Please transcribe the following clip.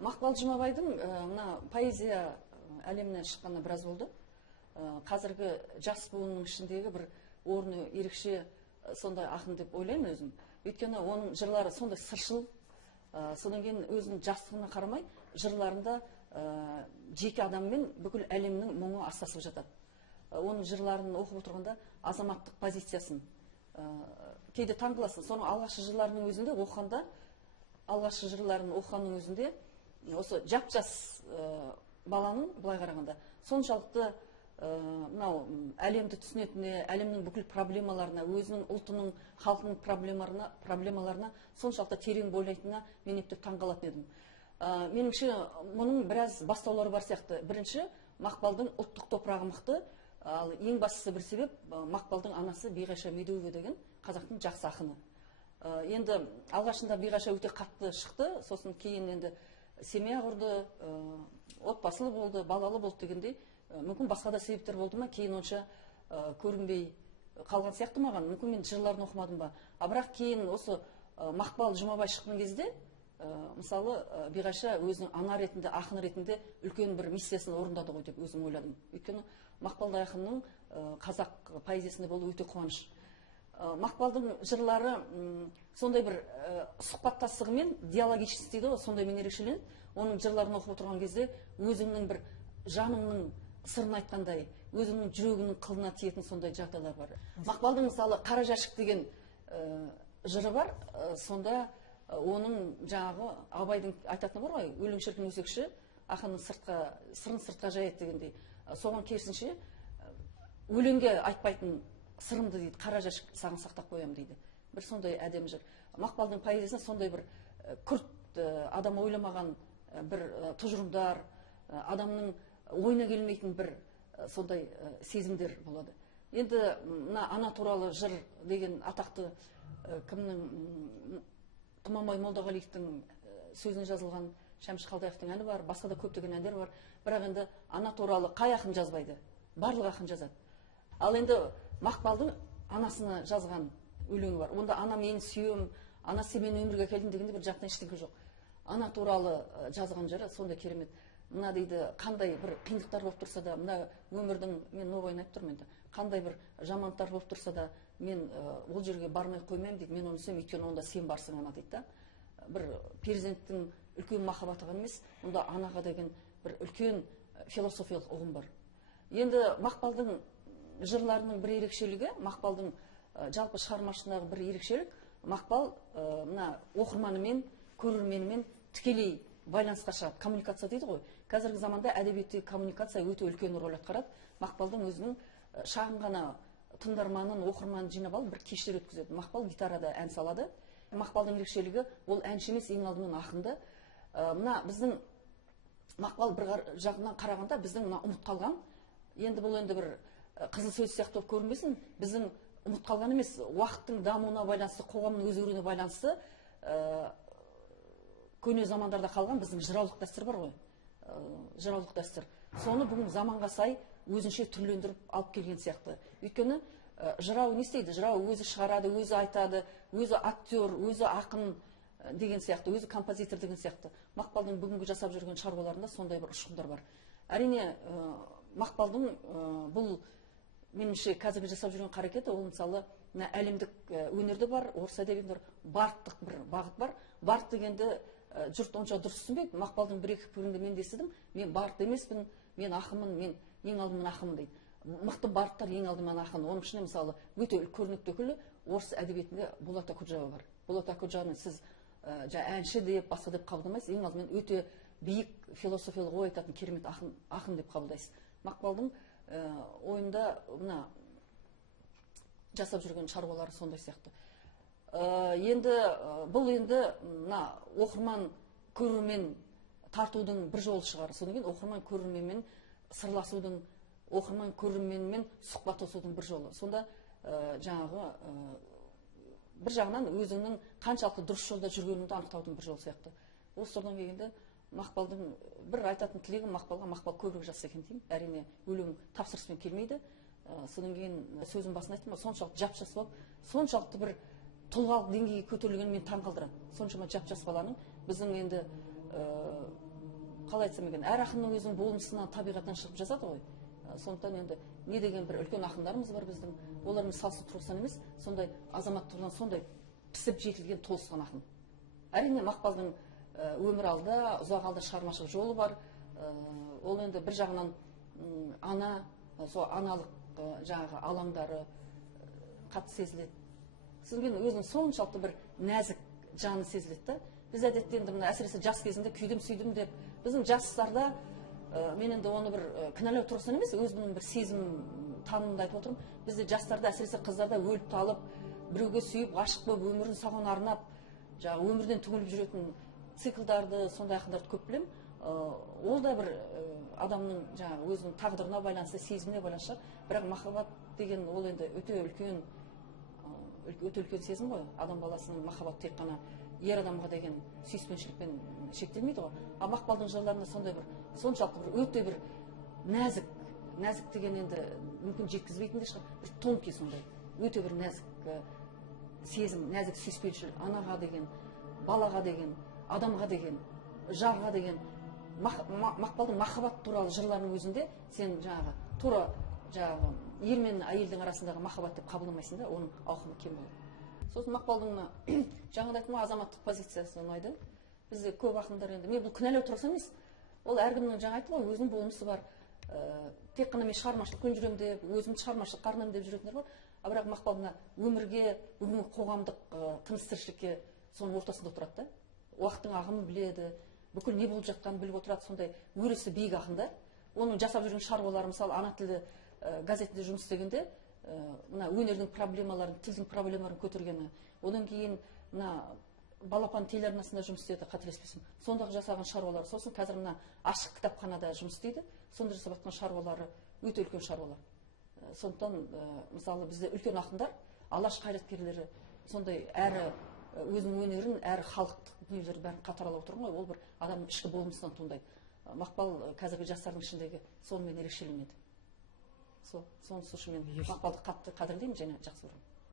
Мақпал Жұмабайдың мына поэзия әлеміне шыққаны біраз болды. Қазіргі жас буынның ішіндегі бір орны ерекше сондай ақын деп ойлаймын өзім. Өйткені оның жырлары сондай сыршыл, содан кейін өзінің жастығына қарамай, жырларында жеке адаммен бүкіл әлемнің мұңы астасып жатады. Оның жырларын оқып отырғанда азаматтық позициясын кейде таңғаласың. Соның алғашқы жырларының өзінде оқығанда, алғашқы жырларын оқығанның өзінде осы жап-жас баланың былай қарағанда соншалықты мынау әлемді түсінетіне, әлемнің бүкіл проблемаларына, өзінің ұлтының, халқының проблемаларына соншалықты терең бойлайтынына мен ептеп таңғалатын едім. Меніңше мұның біраз бастаулары бар сияқты. Бірінші, Мақпалдың ұлттық топырағы мықты, ал ең бастысы бір себеп Мақпалдың анасы Биғайша Медеуова деген қазақтың жақсы ақыны. Енді алғашында Биғайша өте қатты шықты, сосын кейін енді семья құрды, отбасылы болды, балалы болды дегендей, мүмкін басқа да себептер болды ма, кейін онша көрінбей қалған сияқты маған. Мүмкін мен жырларын оқымадым ба. Бірақ кейін осы Мақпал Жұмабай шыққан кезде, мысалы, Биғайша өзінің ана ретінде, ақын ретінде үлкен бір миссиясын орындады ғой деп өзім ойладым. Өйткені Мақпалдай ақынның қазақ поэзиясында болу өте қуаныш. Мақпалдың жырлары сондай бір сұхбаттастығымен диалогичность дейді ғой, сондай мен ерекшеленеді. Оның жырларын оқып отырған кезде өзіңнің бір жаныңның сырын айтқандай, өзіңнің жүрегіңнің қылына тиетін сондай жағдайлар бар. Мақпалдың мысалы Қара жәшік деген жыры бар, сонда оның жаңағы Абайдың айтатыны бар ғой, өлең шіркін өсекші, ақынның сырын сыртқа жаяды дегендей. Соған керісінше өлеңге айтпайтын сырымды дейді, қара жәшік саған сақтап қоямын дейді. Бір сондай әдемі жыр. Мақпалдың поэзиясында сондай бір күрт адам ойламаған бір тұжырымдар, адамның ойына келмейтін бір сондай сезімдер болады. Енді ана туралы жыр деген атақты кімнің, Тұманбай Молдағалиевтің сөзіне жазылған Шәмші Қалдаяқовтың әні бар, басқа да көптеген әндер бар. Бірақ енді ана туралы қай ақын жазбайды? Барлық ақын жазады. Ал енді Мақпалдың анасына жазған өлеңі бар. Онда ана мені сүйем, ана сен мен өмірге келдің дегенде бір жақтан ештеңе жоқ. Ана туралы жазған жыры сондай керемет. Мына дейді, қандай бір қиындықтар болып тұрса да, мына өмірдің, мен новойын айтып тұрмын енді, қандай бір жамандықтар болып тұрса да, мен ол жерге бармай қоймаймын дейді, мен оны сүйемін, өйткені онда сен барсың ана дейді да. Бір перзенттің үлкен махаббаты ғана емес, онда анаға деген бір үлкен философиялық ұғым бар. Енді Мақпалдың жырларының бір ерекшелігі, Мақпалдың жалпы шығармашылығындағы бір ерекшелік, Мақпал мына оқырманымен, көрерменімен тікелей байланысқа шығады, коммуникация дейді ғой. Қазіргі заманда әдебиетте коммуникация өте үлкен рөл атқарады. Мақпалдың өзінің шағын ғана тыңдарманын, оқырманын жинап алып бір кештер өткізеді. Мақпал гитарада ән салады. Мақпалдың ерекшелігі ол әнші емес, ең алдымен ақынды. Мына біздің Мақпал бір жағынан қарағанда біздің мына ұмыт қалған, енді бұл енді бір қызыл сөз сияқты болып көрінбесін, біздің ұмыт қалған емес, уақыттың дамуына байланысты, қоғамның өзгеруіне байланысты көне замандарда қалған біздің жыраулық дәстүр бар ғой, жыраулық дәстүр. Соны бүгін заманға сай өзінше түрлендіріп алып келген сияқты. Өйткені жырау не істейді? Жырау өзі шығарады, өзі айтады, өзі актер, өзі ақын деген сияқты, өзі композитор деген сияқты. Мақпалдың бүгінгі жасап жүрген шаруаларында сондай бір ұшқындар бар. Әрине, Мақпалдың бұл меніңше қазіргі жасап жүрген қарекеті, ол мысалы әлемдік өнерде бар, орыс әдебиетінде барттық бір бағыт бар. Барт дегенді жұрт онша дұрыс түсінбейді. Мақпалдың бір-екі пікірінде мен де естідім, мен барт емеспін, мен ақынмын, мен ең алдымен ақынмын дейді. Мықты барттар ең алдымен ақын. Оның ішінде мысалы өте көрнекті өкілі орыс әдебиетінде Болат Акуджава бар. Болат Акуджаваны сіз әнші деп, басқа деп қабылдамайсыз, ең алдымен өте биік философиялық ой айтатын керемет ақын деп қабылдайсыз. Мақпалдың ойында мына жасап жүрген шаруалары сондай сияқты. Енді бұл енді оқырман көрермен тартудың бір жолы шығар. Содан кейін оқырман көрерменмен сырласудың, оқырман көрерменмен сұхбаттасудың бір жолы. Сонда жаңағы бір жағынан өзіңнің қаншалықты дұрыс жолда жүргеніңді анықтаудың бір жолы сияқты. Осы тұрдан келгенде Мақпалдың бір айтатын тілегім Мақпал көбірек жазса екен деймін. Әрине өлең тапсырыспен келмейді. Содан кейін сөзім басында айттым, соншалықты жап-жас болып, соншалықты бір тұлғалық деңгейге көтерілгені мен таң қалдырады. Соншама жап-жас баланың біздің енді қалай айтсам екен, әр ақынның өзінің болмысынан, табиғатынан шығып жазады ғой. Сондықтан енді не деген бір үлкен ақындарымыз бар біздің, олармен салыстырып тұрсаң емес, сондай азамат тұрған, сондай пісіп жетілген толысқан ақын. Әрине Мақпалдың өмір алда, ұзақ алда шығармашылық жолы бар. Ол енді бір жағынан ана, сол аналық жаңағы алаңдары қатты сезіледі. Сізбен өзінің соншалықты бір нәзік жаны сезіледі да. Біз әдетте енді мына әсіресе жас кезінде күйдім сүйдім деп, біздің жастарда мен енді оны бір кінәлау тұрғысынан емес, өзімнің бір сезім танымымды айтып отырмын. Бізде жастарда, әсіресе қыздарда өліп талып, біреуге сүйіп, ғашық болып, өмірін соған арнап, жаңағы өмірден түңіліп жүретін циклдарды, сондай ақындарды көп білемін. Ол да бір адамның жаңағы өзінің тағдырына байланысты, сезіміне байланысты. Бірақ махаббат деген ол енді өте үлкен сезім ғой. Адам баласының махаббаты тек қана ер адамға деген сүйіспеншілікпен шектелмейді ғой. А Мақпалдың жырларында сондай бір, соншалықты бір өте бір нәзік деген енді мүмкін жеткізбейтін де шығар, бір тонкий сондай, өте бір нәзік сезім, нәзік сүйіспеншілік, анаға деген, балаға деген, адамға деген, жарға деген. Мақпалдың махаббат туралы жырларының өзінде сен жаңағы тура жаңағы ер мен әйелдің арасындағы махаббат деп қабылдамайсың да, оның ауқымы кең болады. Сосын Мақпалдың жаңағыда айттым ғой, азаматтық позициясы ұнайды. Бізде көп ақындар енді, мен бұл кінәлау тұрғысынан емес, ол әркімнің жаңа айтты ғой, өзінің болмысы бар. Тек қана мен шығармашылықпен жүремін деп, өзімді шығармашылыққа арнаймын деп жүретіндер бар. Бірақ Мақпал өмірге, бүгінгі қоғамдық тыныс-тіршілікке соның ортасында отырады да. Уақыттың ағымын біледі, бүкіл не болып жатқанын біліп отырады, сондай өресі биік ақын да. Оның жасап жүрген шаруалары, мысалы, ана тілі газетінде жұмыс істегенде, мына өнердің проблемаларын, тілдің проблемаларын көтергені, одан кейін мына Балапан телеарнасында жұмыс істеді, қателеспесем. Сондағы жасаған шаруалары, сосын қазір мына ашық кітапханада жұмыс істейді. Сонда жасап жатқан шаруалары өте үлкен шаруалар. Сондықтан мысалы бізде үлкен ақындар, алаш қайраткерлері сондай әрі өзінің өнерін, әрі халықтық дүниелерді бәрін қатаралап отырған ғой, ол бір адамның ішкі болмысынан туындайды. Мақпал қазіргі жастардың ішіндегі сонымен ерекшеленеді. Соны үшін мен Мақпалды қатты қадірлеймін және жақсы көремін.